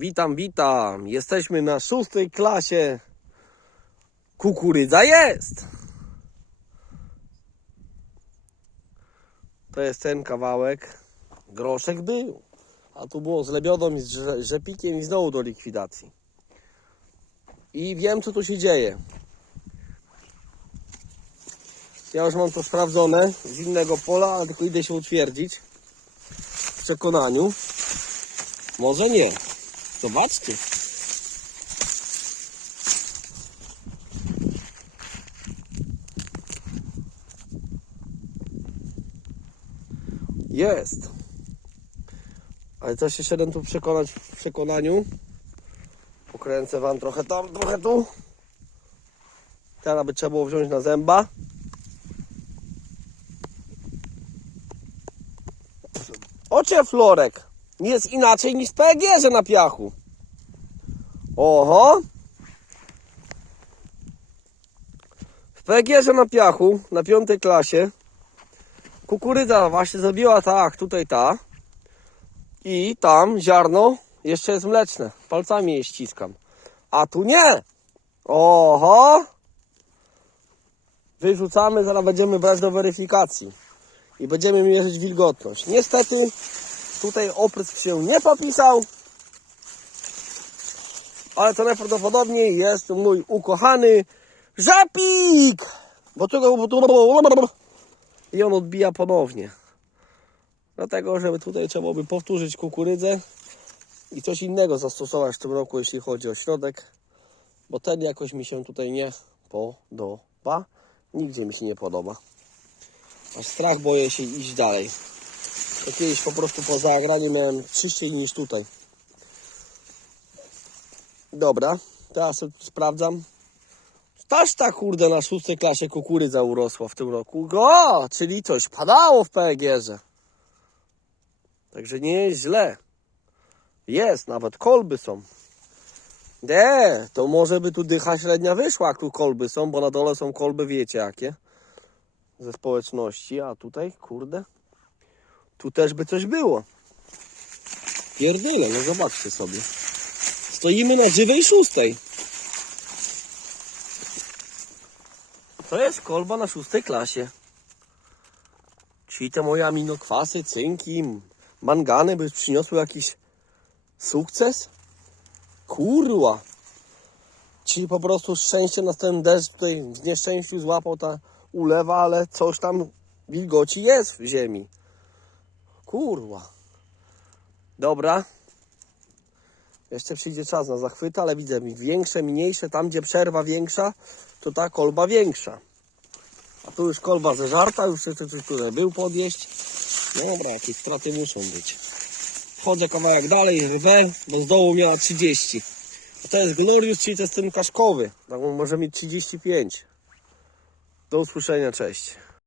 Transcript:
Witam, witam. Jesteśmy na szóstej klasie. Kukurydza jest. To jest ten kawałek. Groszek był. A tu było z lebiodą i z rze- rzepikiem i znowu do likwidacji. I wiem co tu się dzieje. Ja już mam to sprawdzone z innego pola, ale tylko idę się utwierdzić w przekonaniu. Może nie. Zobaczcie. Jest. Ale też się szedłem tu przekonać w przekonaniu. Pokręcę wam trochę tam, trochę tu. Teraz by trzeba było wziąć na zęba. Ocie Florek. Jest inaczej niż w PGR na piachu. Oho. W PGR na piachu, na piątej klasie, kukurydza właśnie zrobiła tak, tutaj ta. I tam ziarno jeszcze jest mleczne. Palcami je ściskam. A tu nie. Oho. Wyrzucamy, zaraz będziemy brać do weryfikacji. I będziemy mierzyć wilgotność. Niestety tutaj oprysk się nie popisał. Ale to najprawdopodobniej jest mój ukochany żapik! Bo tego i on odbija ponownie. Dlatego, żeby tutaj trzeba by powtórzyć kukurydzę i coś innego zastosować w tym roku, jeśli chodzi o środek, bo ten jakoś mi się tutaj nie podoba. Nigdzie mi się nie podoba. Aż strach boję się iść dalej. To kiedyś po prostu po zagraniu miałem czyściej niż tutaj. Dobra, teraz sprawdzam. Też ta kurde na szóstej klasie kukurydza urosła w tym roku. O, czyli coś padało w PGR-ze. Także nie jest źle. Jest, nawet kolby są. Nie, to może by tu dycha średnia wyszła, jak tu kolby są, bo na dole są kolby, wiecie jakie, ze społeczności, a tutaj, kurde, tu też by coś było. Pierdyle, no zobaczcie sobie. Stoimy na żywej szóstej. To jest kolba na szóstej klasie. Czyli te moje aminokwasy, cynki, mangany by przyniosły jakiś sukces? Kurwa. Czyli po prostu szczęście na ten deszcz tutaj w nieszczęściu złapał ta ulewa, ale coś tam wilgoci jest w ziemi. Kurwa. Dobra. Jeszcze przyjdzie czas na zachwyty, ale widzę większe, mniejsze. Tam, gdzie przerwa większa, to ta kolba większa. A tu już kolba zeżarta, już coś tutaj był podjeść. Dobra, jakieś straty muszą być. Wchodzę kawałek dalej, rwę, bo z dołu miała 30. A to jest Glorious, czyli to jest ten kaszkowy. Tak, może mieć 35. Do usłyszenia, cześć.